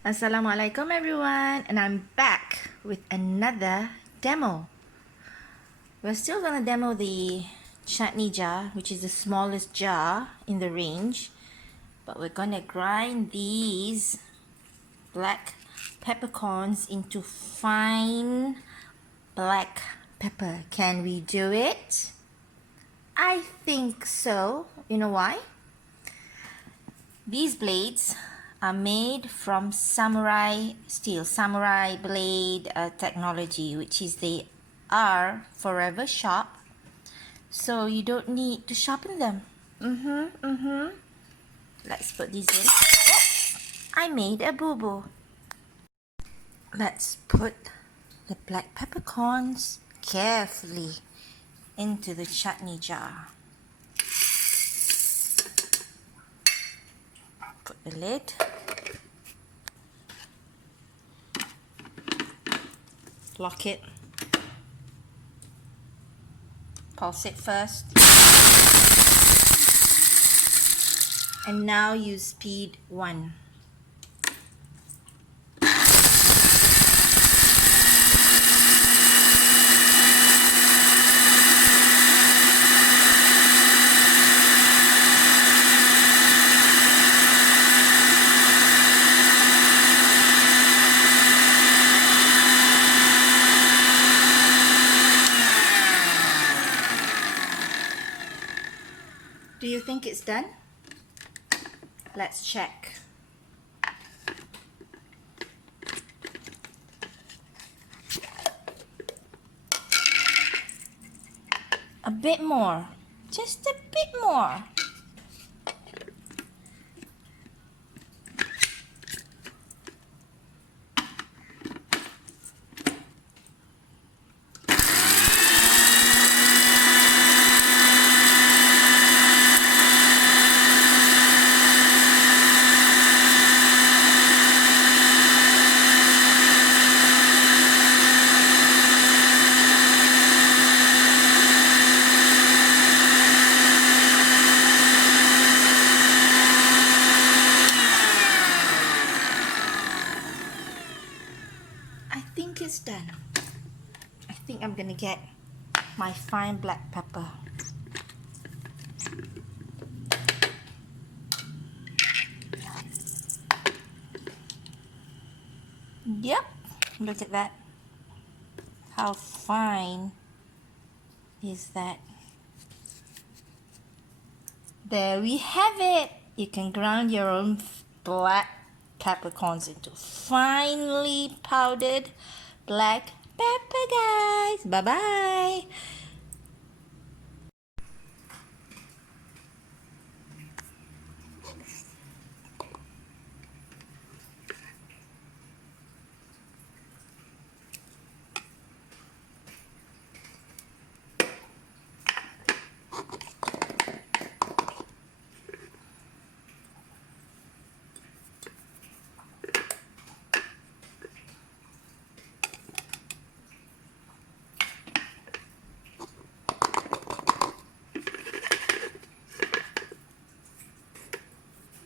Assalamualaikum everyone, and I'm back with another demo. We're still going to demo the chutney jar, which is the smallest jar in the range, but we're going to grind these black peppercorns into fine black pepper. Can we do it? I think so. You know why? These blades are made from samurai steel, samurai blade technology, which is they are forever sharp, so you don't need to sharpen them. Let's put these in. Oh, I made a boo-boo. Let's put the black peppercorns carefully into the chutney jar. Put the lid. Lock it. Pulse it first. And now use speed 1. Do you think it's done? Let's check. A bit more. Just a bit more. I think it's done. I think I'm gonna get my fine black pepper. Yep, look at that. How fine is that? There we have it. You can grind your own black peppercorns into finely powdered black pepper, guys. Bye bye.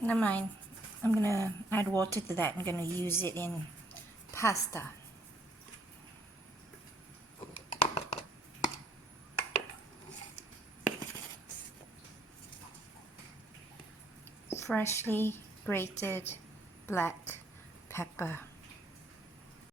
Never mind. I'm gonna add water to that. I'm gonna use it in pasta. Freshly grated black pepper.